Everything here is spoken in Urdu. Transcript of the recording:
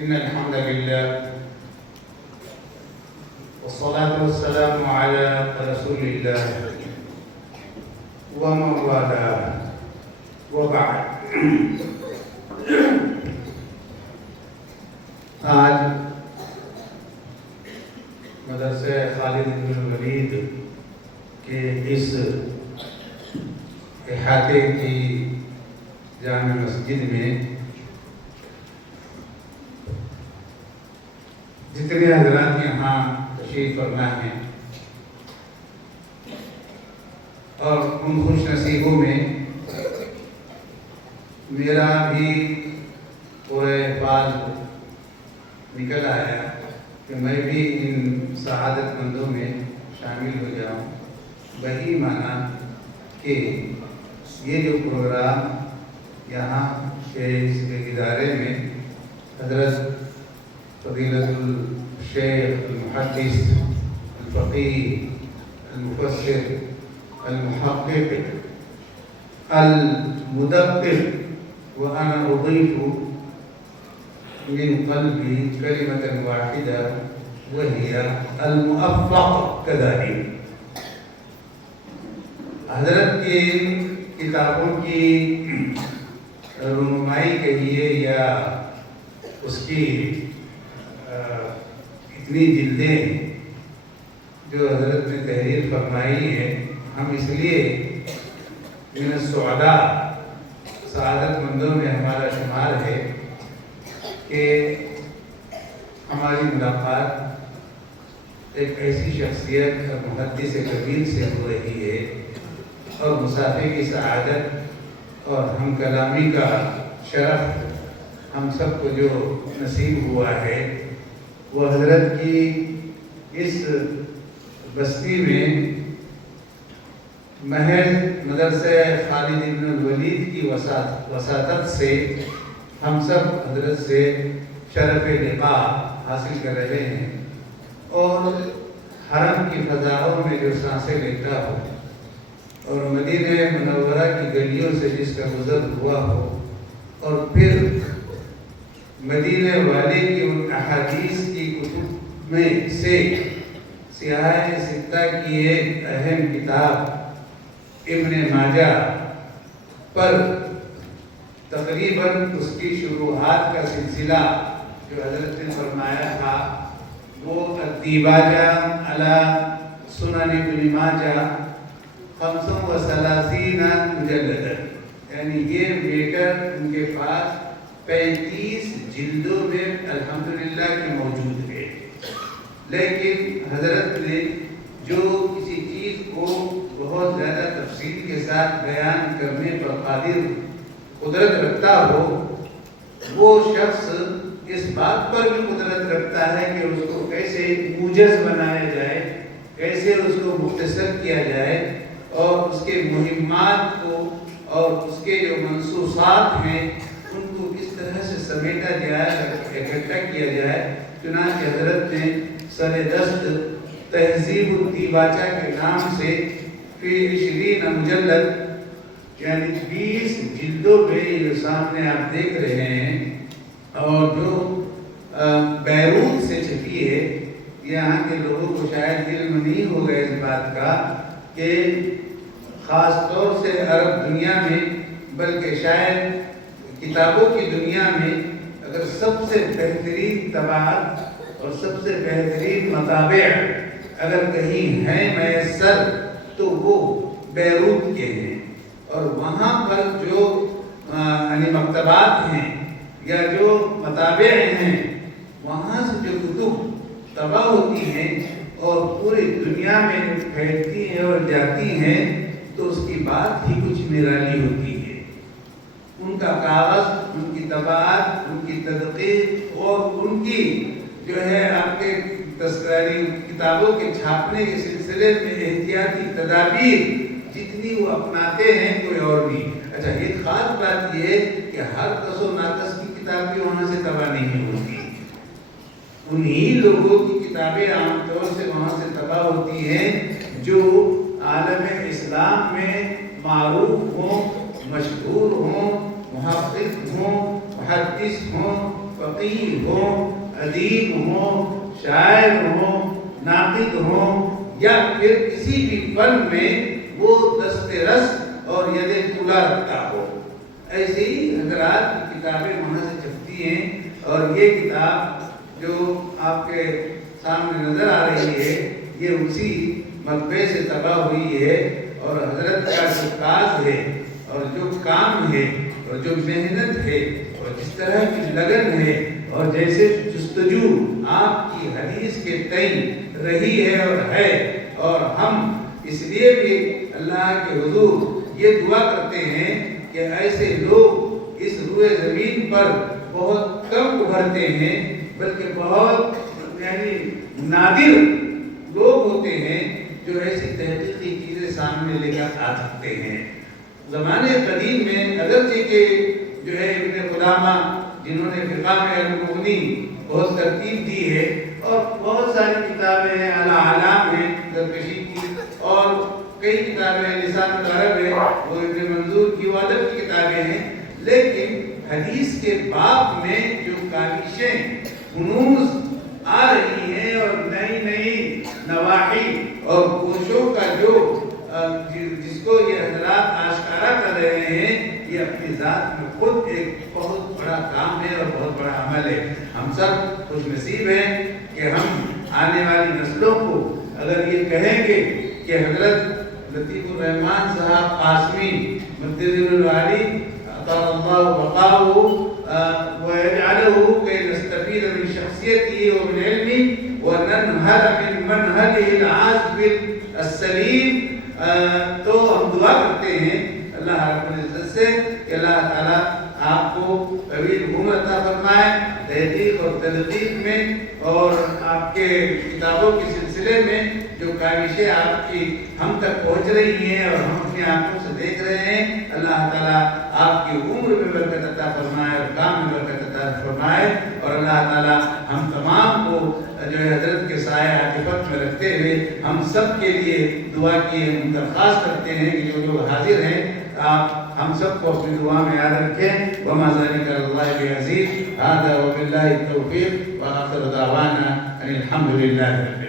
إن الحمد لله والصلاة والسلام على رسول الله ومن والاه وبعد. آج مدرسہ خالد بن الولید کے اس احاطے کی جامع مسجد میں جتنے حضرات یہاں تشریف فرما ہیں اور ان خوش نصیبوں میں میرا بھی پورے فال نکل آیا کہ میں بھی ان سعادت مندوں میں شامل ہو جاؤں. وہی مانا کہ یہ جو پروگرام یہاں کے اس ادارے میں حضرت فضیلت الشیخ المحدث الفقیہ المفسر المحقق المدبر وأنا أضيف من قلبي كلمة واحدة وهي الموفق كذلك. حضرت کی کتابوں کی رونمائی کہیے یا اس کی اتنی جلدیں جو حضرت نے تحریر فرمائی ہے، ہم اس لیے من السعداء سعادت مندوں میں ہمارا شمار ہے کہ ہماری ملاقات ایک ایسی شخصیت اور محدث کبیر سے ہو رہی ہے اور مسافر کی سعادت اور ہم کلامی کا شرف ہم سب کو جو نصیب ہوا ہے وہ حضرت کی اس بستی میں محض مدرسہ خالد بن الولید کی وساطت سے ہم سب حضرت سے شرف لقاء حاصل کر رہے ہیں اور حرم کی فضاؤں میں جو سانسیں لیتا ہو اور مدینہ منورہ کی گلیوں سے جس کا گزر ہوا ہو اور پھر مدینہ والے کی ان احادیث کی کتب میں سے سیاہ ستہ کی ایک اہم کتاب ابن ماجہ پر تقریباً اس کی شروحات کا سلسلہ جو حضرت نے فرمایا تھا وہ الدیباجہ علی سنن ابن ماجہ 35 مجلد، یعنی یہ میٹر ان کے پاس 35 جلدوں میں الحمدللہ کے موجود ہے. لیکن حضرت نے جو کسی چیز کو بہت زیادہ تفصیل کے ساتھ بیان کرنے پر قادر قدرت رکھتا ہو، وہ شخص اس بات پر بھی قدرت رکھتا ہے کہ اس کو کیسے موجز بنایا جائے، کیسے اس کو مختصر کیا جائے اور اس کے مہمات کو اور اس کے جو منصوصات ہیں ان کو کس طرح سے سمیٹا جائے، اکٹھا کیا جائے. چنانچہ حضرت نے سر دست تہذیب الدیباچہ کے نام سے فی 20 مجلد یعنی 20 جلدوں پہ یہ سامنے آپ دیکھ رہے ہیں اور جو بیروت سے چھپی ہے. یہاں کے لوگوں کو شاید علم نہیں ہوگا اس بات کا کہ خاص طور سے عرب دنیا میں بلکہ شاید کتابوں کی دنیا میں اگر سب سے بہترین طباعت اور سب سے بہترین مطابع اگر کہیں ہیں میسر تو وہ بیروت کے ہیں. اور وہاں پر جو یعنی مکتبات ہیں یا جو مطابع ہیں وہاں سے جو کتب طبع ہوتی ہیں اور پوری دنیا میں پھیلتی ہیں اور جاتی ہیں تو اس کی بات ہی کچھ نرالی ہوتی ہے. ان کا کاغذ، ان کی طباعت، ان کی تدقیق اور ان کی جو ہے آپ کے تذکاری کتابوں کے چھاپنے کے سلسلے میں احتیاطی تدابیر جتنی وہ اپناتے ہیں کوئی اور نہیں. اچھا، ایک خاص بات یہ ہے کہ ہر کس و ناقص کی کتاب بھی وہاں سے تباہ نہیں ہوتی. انہی لوگوں کی کتابیں عام طور سے وہاں سے تباہ ہوتی ہیں جو عالم اسلام میں معروف ہوں، مشہور ہوں، محقق ہوں، محدث ہوں فقیر ہوں، ادیب ہوں، شاعر ہوں، ناقد ہوں، یا پھر کسی بھی فن میں وہ دست رس اور ید طلا رکھتا ہو۔ ایسے ہی حضرات کی کتابیں وہاں سے چھپتی ہیں، اور یہ کتاب جو آپ کے سامنے نظر آ رہی ہے یہ اسی مطبعے سے طبع ہوئی ہے، اور حضرت کا جو کاز ہے اور جو کام ہے اور جو محنت ہے اور جس طرح کی لگن ہے اور جیسے جستجو آپ کی حدیث کے تئیں رہی ہے اور ہے، اور ہم اس لیے بھی اللہ کے حضور یہ دعا کرتے ہیں کہ ایسے لوگ اس روئے زمین پر بہت کم ابھرتے ہیں، بلکہ بہت نادر لوگ ہوتے ہیں جو ایسی تحقیقی چیزیں سامنے لے کر آ سکتے ہیں۔ زمانے قدیم میں اگرچہ کہ جو ہے ابن قدامہ جنہوں نے فقہ میں المغنی بہت ترتیب دی ہے، اور بہت ساری کتابیں ہیں، اعلام ہیں زرکشی کی، اور کئی کتابیں لسان العرب ہے وہ ابن منظور کی ادب کی کتابیں ہیں، لیکن حدیث کے باب میں جو کاوشیں فنوز آ رہی ہیں اور نئی نئی نواحی اور کوشوں کا جو جس کو یہ حضرات آشکارا کر رہے ہیں، یہ اپنی ذات میں خود ایک بہت بڑا کام ہے اور بہت بڑا عمل ہے۔ ہم سب خوش نصیب ہیں کہ ہم آنے والی نسلوں کو اگر یہ کہیں گے کہ حضرت لطیف الرحمان صاحب قاسمی مدذل العالی اطال اللہ بقاؤہ ويجعله كي نستفيد من شخصيته ومن علمه وننهل من منهله العاذب السليم، تو ہم دعا کرتے ہیں اللہ رب العزت سے کہ اللہ تعالیٰ آپ کو طویل عمر عطا فرمائے تحقیق اور تدقیق میں، اور آپ کے کتابوں کے سلسلے میں جو کاوشیں آپ کی ہم تک پہنچ رہی ہیں اور ہم اپنی آنکھوں سے دیکھ رہے ہیں، اللہ تعالیٰ آپ کی عمر میں برکت عطا فرمائے اور کام میں برکت عطا فرمائے، اور اللہ تعالیٰ ہم تمام کو جو ہے حضرت کے سائے عاطفت میں رکھتے ہوئے ہم سب کے لیے دعا کی ہم درخواست کرتے ہیں کہ جو لوگ حاضر ہیں آپ ہم سب کو اپنی دعا میں یاد رکھیں۔ وما ذلك على الله بعزيز، هذا وبالله التوفيق، وآخر دعوانا ان الحمد لله۔